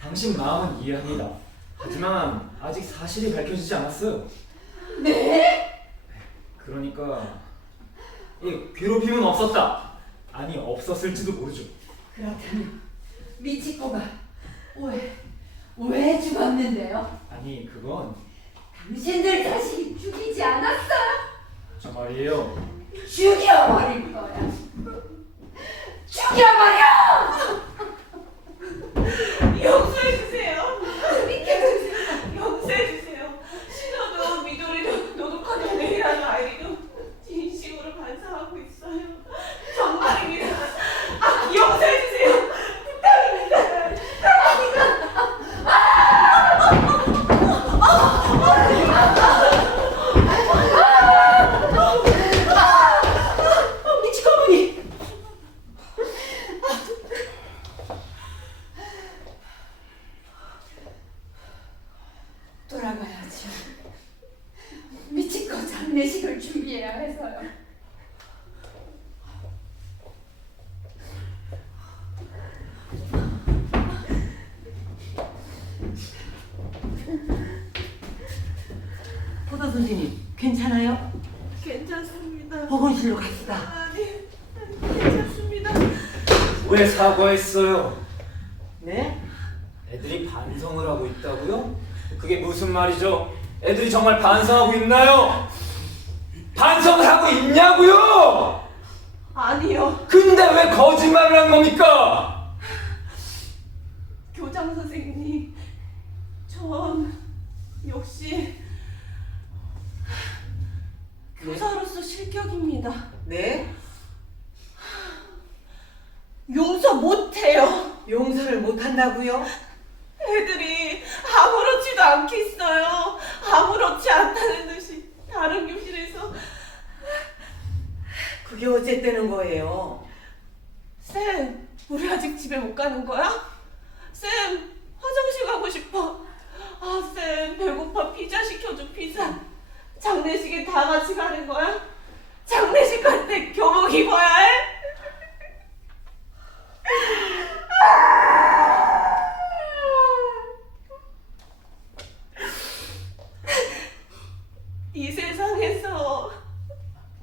당신 마음은 이해합니다. 하지만 아직 사실이 밝혀지지 않았어요. 네? 그러니까 이 괴롭힘은 없었다. 아니, 없었을지도 모르죠. 그렇다면 미치코가 왜 죽었는데요? 아니, 그건 당신들 자식이 죽이지 않았어요? 저 말이에요. 죽여버릴 거야. 죽여버릴 죽이란 말이야! 용서해주세요. 용서해주세요. 신호도 미도리도 노독하는 레이라는 아이도 진심으로 반성하고 있어요. 정말입니다. 용서해주세요. 부탁입니다. 미치고 어머니! 돌아가야죠. 미치고 장례식을 준비해야 해서요. 포도 선생님 괜찮아요? 괜찮습니다. 보건실로 갑시다. 아니, 괜찮습니다. 왜 사과했어요? 네? 애들이 반성을 하고 있다고요? 그게 무슨 말이죠? 애들이 정말 반성하고 있나요? 반성을 하고 있냐고요? 아니요. 근데 왜 거짓말을 한 겁니까? 교장 선생님, 전 역시 교사로서 실격입니다. 네? 용서 못해요. 용서를 못한다고요? 애들이 아무렇지도 않겠어요. 아무렇지 않다는 듯이 다른 교실에서 그게 어째 되는 거예요? 쌤, 우리 아직 집에 못 가는 거야? 쌤, 화장실 가고 싶어. 아, 쌤, 배고파. 피자 시켜줘, 피자. 장례식에 다 같이 가는 거야? 장례식 갈 때 교복 입어야 해? 이 세상에서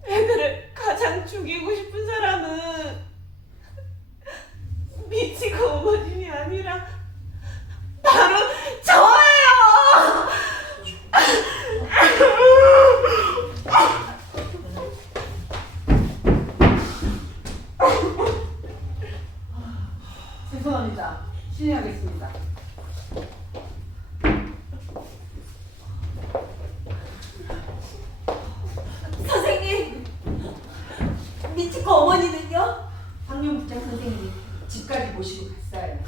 애들을 가장 죽이고 싶은 사람은 미치고 어머님이 아니라 바로 저예요! 죄송합니다. 실례하겠습니다. 선생님! 미치고 어머니는요? 황룡 부장 선생님이 집까지 모시고 갔어요.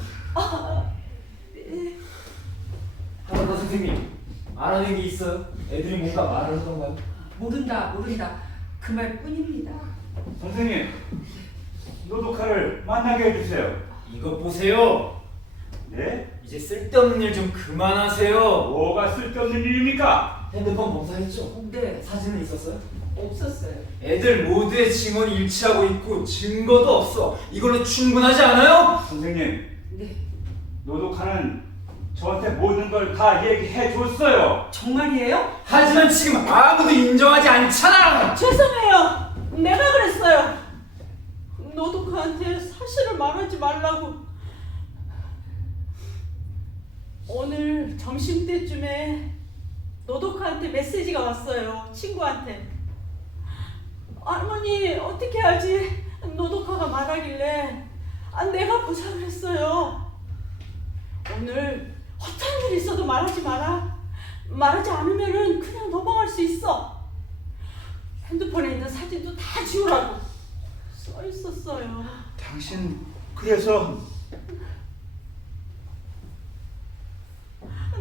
하다가 선생님 알아낸 게 있어요? 애들이 뭔가 말을 하던가요? 모른다. 그 말뿐입니다. 선생님, 노도카를 만나게 해주세요. 이거 보세요. 네? 이제 쓸데없는 일 좀 그만하세요. 뭐가 쓸데없는 일입니까? 핸드폰 검사했죠? 네, 사진은 있었어요? 없었어요. 애들 모두의 증언이 일치하고 있고 증거도 없어. 이걸로 충분하지 않아요? 선생님, 네, 노도카는 저한테 모든 걸 다 얘기해 줬어요. 정말이에요? 하지만 지금 아무도 인정하지 않잖아. 죄송해요. 내가 그랬어요. 노도카한테 사실을 말하지 말라고. 오늘 점심때쯤에 노도카한테 메시지가 왔어요. 친구한테. 할머니 어떻게 하지? 노도카가 말하길래 내가 보자 그랬어요. 오늘 허탄 일 있어도 말하지 마라. 말하지 않으면은 그냥 넘어갈 수 있어. 핸드폰에 있는 사진도 다 지우라고 써 있었어요. 당신 그래서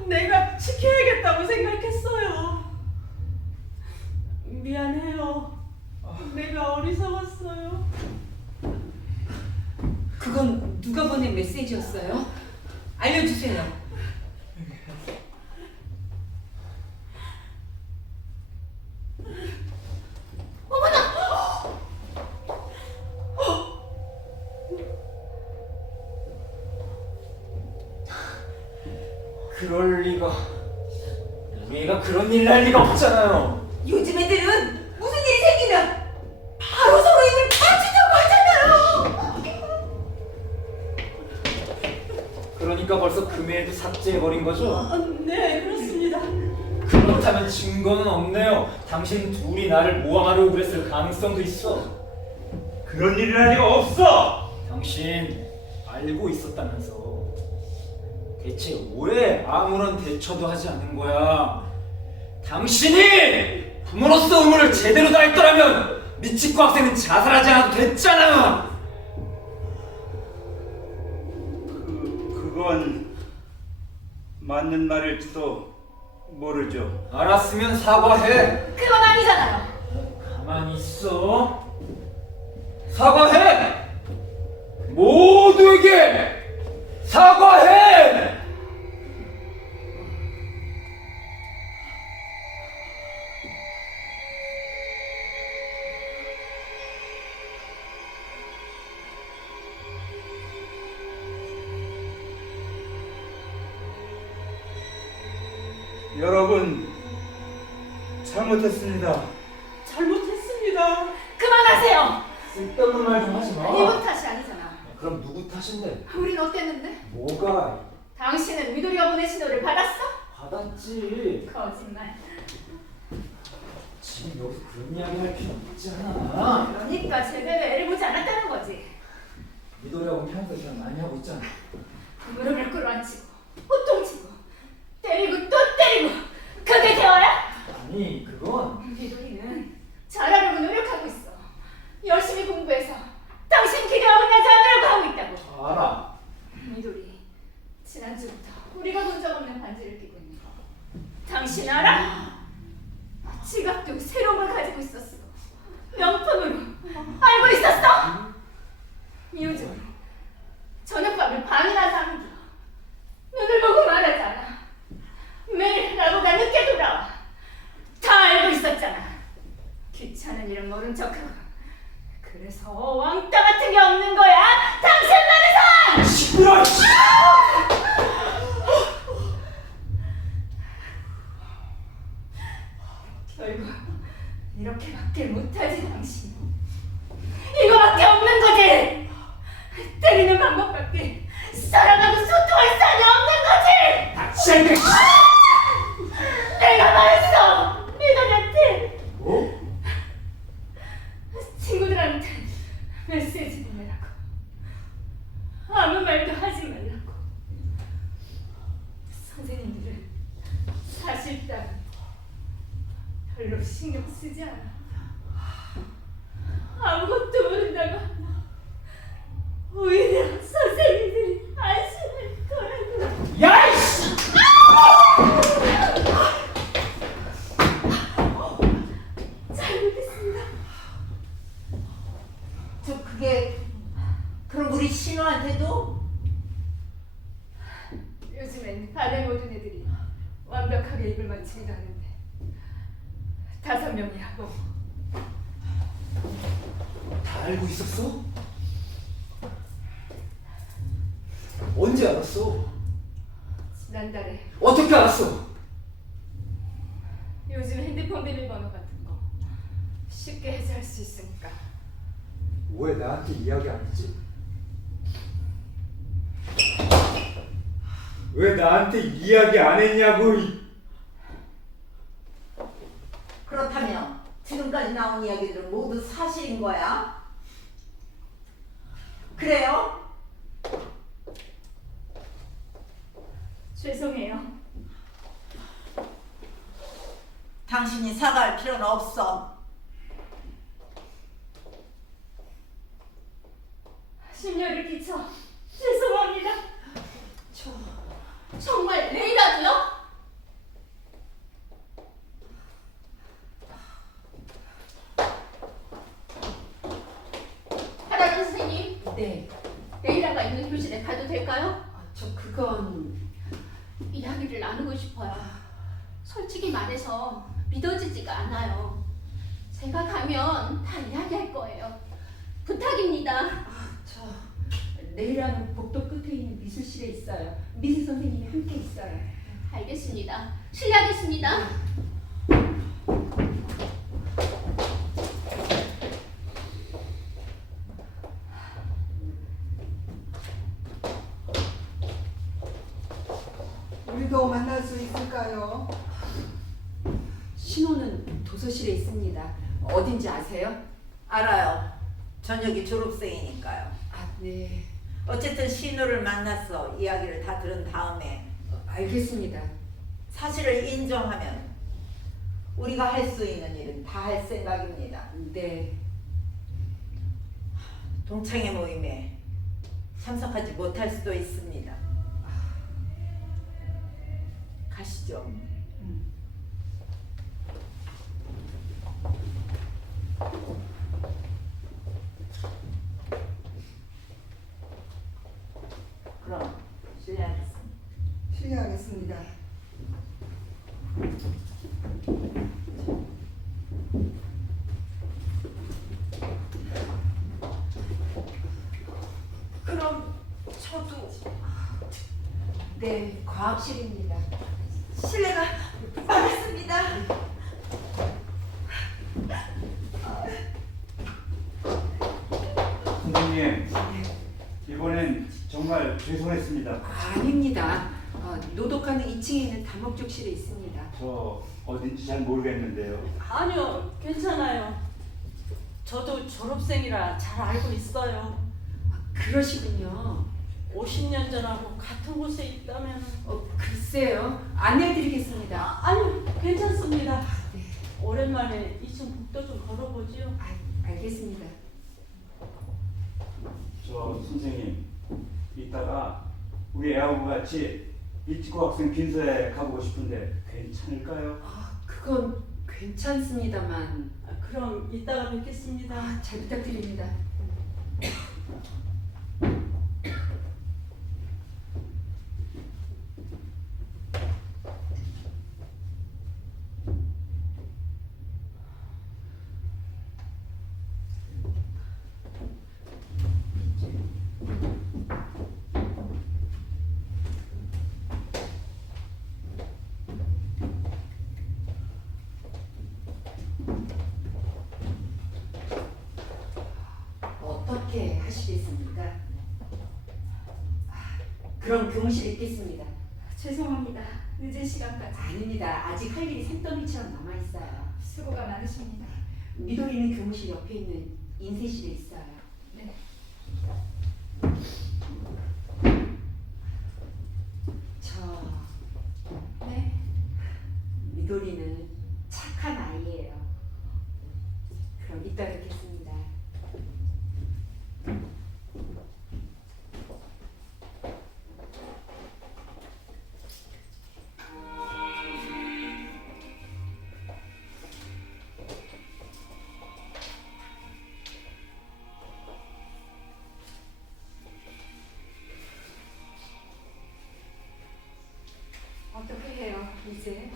내가 지켜야겠다고 생각했어요. 미안해요. 내가 어리석었어요. 그건 누가 보낸 메시지였어요? 알려주세요. 그럴 리가. 우리 애가 그런 일 날 리가 없잖아요. 요즘 애들은 무슨 일이 생기면 바로 서로 입을 받치자고 하잖아요. 그러니까 벌써 그 메일도 삭제해버린 거죠? 네, 그렇습니다. 그렇다면 증거는 없네요. 당신 둘이 나를 모함하려고 그랬을 가능성도 있어. 그런 일이랄 리가 없어. 당신 알고 있었다면서. 대체 왜 아무런 대처도 하지 않는 거야? 당신이 부모로서 의무를 제대로 다했더라면 미치코 학생은 자살하지 않아도 됐잖아. 그건 맞는 말일지도 모르죠. 알았으면 사과해. 그건 아니잖아요. 가만히 있어. 사과해. 모두에게 사과해. 여러분 잘못했습니다. 잘못했습니다. 그만하세요. 쓸데없는 말 좀 하지 마. 이분 탓이 아니잖아. 그럼 누구 탓인데? 우린 어땠는데? 뭐가? 당신은 위도리가 보낸 신호를 받았어? 받았지. 거짓말. 지금 여기서 그런 이야기 할 필요 없잖아. 그러니까 제대로 애를 보지 않았다는 거지. 미도리하고 평소에 그냥 많이 하고 있잖아. 무릎을 꿇어앉히고 호통치고 때리고 또 때리고 그게 대화야? 아니 그건 미도리는 잘하려고 노력하고 있어. 열심히 공부해서 당신 기대와 만나지 않으려고 하고 있다고. 알아. 미도리 지난주부터 우리가 본 적 없는 반지를 끼고 있는 거 당신 알아? 지갑도 새로운 걸 가지고 있었어. 명품으로 알고 있었어? 요즘 저녁밥을 반이나 사는 거 눈을 보고 말하잖아. 매일 나보다 늦게 돌아와. 다 알고 있었잖아. 귀찮은 일은 모른 척하고. 그래서 왕따 같은 게 없는 거야. 당신만의 상! 시끄러. 결국 이렇게밖에 못하지 당신. 이거밖에 없는 거지. 때리는 방법밖에 사랑하고 소통할 사람이 없는 거지. 내가 말했어 미도리한테. 뭐? 친구들한테 메시지 보내라고. 아무 말도 하지 말라고. 선생님들은 사실 따위 별로 신경 쓰지 않아. 아무것도 모른다고 하면 오히려 선생님들이 안심할 거라고. 야 이씨! 잘못했습니다. 저 그게 그럼 우리 신우한테도? 요즘엔 다들 모든 애들이 완벽하게 입을 맞추기도 하는데 5명이라고. 다 알고 있었어? 언제 알았어? 지난달에. 어떻게 알았어? 요즘 핸드폰 비밀번호 같은 거 쉽게 해제할 수 있으니까. 왜 나한테 이야기 안 했지? 왜 나한테 이야기 안 했냐고. 그렇다면 지금까지 나온 이야기들은 모두 사실인 거야? 그래요? 죄송해요. 당신이 사과할 필요는 없어. 심려를 끼쳐 죄송합니다. 정말 레이라도요? 하다준 선생님, 네, 레이라가 있는 교실에 가도 될까요? 저 그건 이야기를 나누고 싶어요. 솔직히 말해서 믿어지지가 않아요. 제가 가면 다 이야기할 거예요. 부탁입니다. 저 레이라는 복도 끝에 있는 미술실에 있어요. 미술 선생님이 함께 있어요. 알겠습니다. 실례하겠습니다. 우리도 만날 수 있을까요? 신호는 도서실에 있습니다. 어딘지 아세요? 알아요. 저녁이 졸업생이니까요. 아, 네, 어쨌든 신우를 만나서 이야기를 다 들은 다음에 알겠습니다. 사실을 인정하면 우리가 할 수 있는 일은 다 할 생각입니다. 네, 동창회 모임에 참석하지 못할 수도 있습니다. 가시죠. 그럼 실례하겠습니다. 실례하겠습니다. 그럼 저도 네, 과학실입니다. 실례가 많았습니다. 선생님, 이번엔 정말 죄송했습니다. 아닙니다. 노독하는 2층에 있는 다목적실에 있습니다. 저 어딘지 잘 모르겠는데요. 아니요, 괜찮아요. 저도 졸업생이라 잘 알고 있어요. 그러시군요. 50년 전하고 같은 곳에 있다면 글쎄요. 안내해드리겠습니다. 아니요, 괜찮습니다. 네, 오랜만에 2층 복도 좀 걸어보지요. 알겠습니다. 저 선생님, 이따가 우리 애하고 같이 일치고 학생 빈소에 가보고 싶은데 괜찮을까요? 그건 괜찮습니다만 그럼 이따가 뵙겠습니다. 잘 부탁드립니다. 어떻게 하시겠습니까? 그럼 교무실에 있겠습니다. 죄송합니다. 늦은 시간까지 아닙니다. 아직 할 일이 산더미처럼 남아있어요. 수고가 많으십니다. 미도리는 교무실 옆에 있는 인쇄실에 있어요. 네. 저 네. 미도리는 착한 아이예요. 그럼 이따 뵙겠습니다. 어떻게 해요, 이제?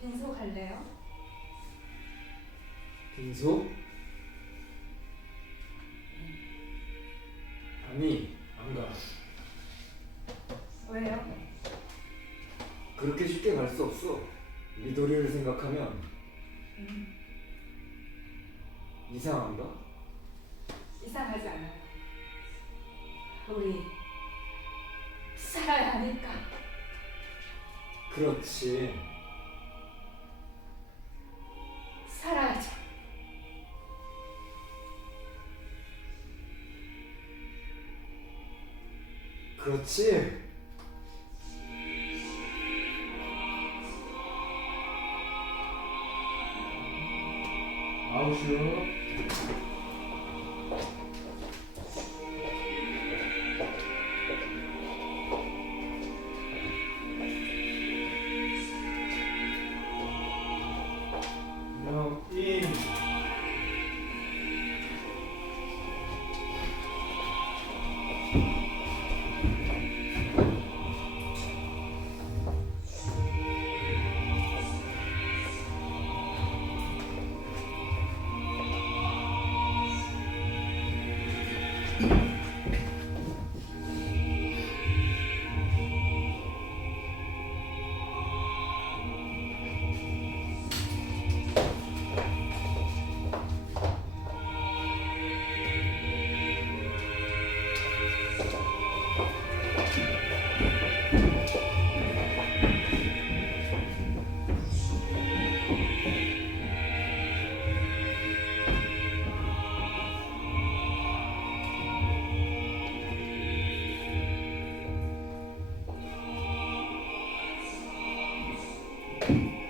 빈소 갈래요? 빈소? 아니, 안 가. 왜요? 그렇게 쉽게 갈 수 없어. 미도리를 생각하면 이상한가? 이상하지 않아요. 우리 살아야 하니까. 그렇지. 살아야죠. 그렇지. 아웃이요. 명인. 네.